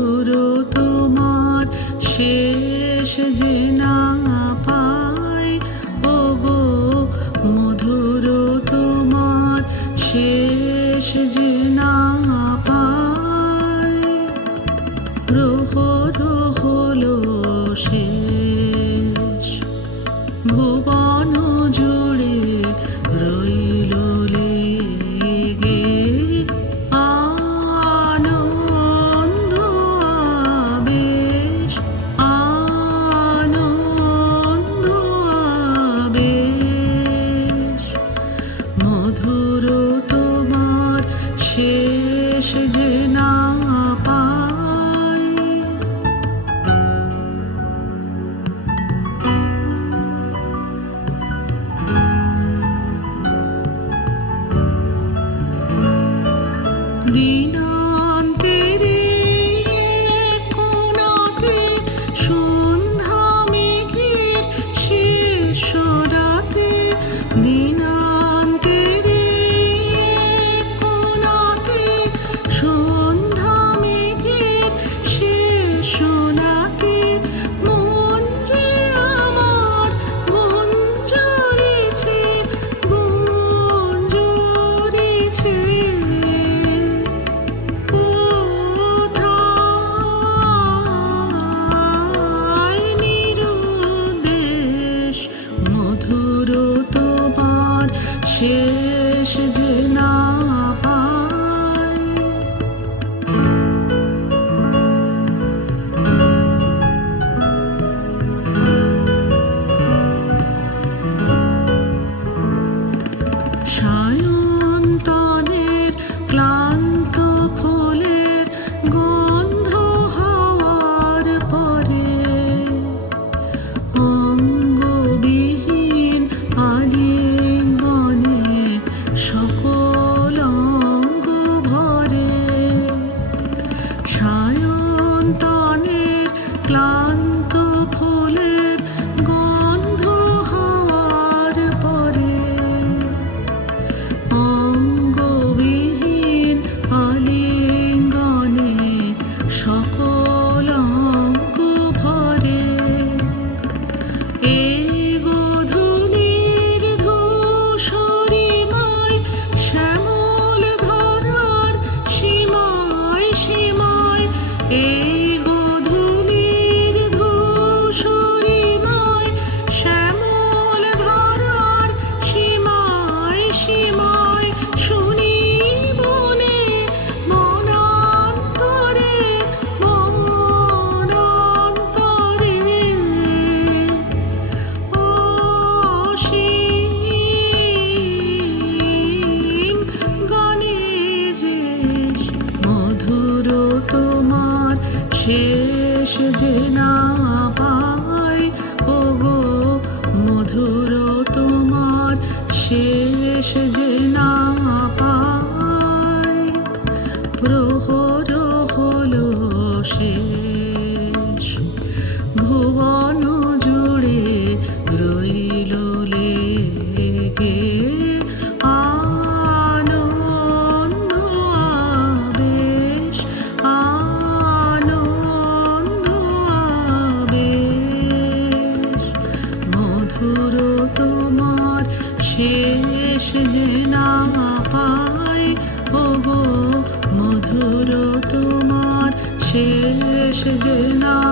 গুরু তোমার শেষ যে না পায় ও গো মধুর তোমার শেষ যে না পায়। প্রহর হলো শেষ এসে child. যে না পাই ও গো মধুর তোমার শেষ যে না পাই প্রহর হলো শেষ শেষ যে না পাই ওগো মধুর তোমার শেষ যে না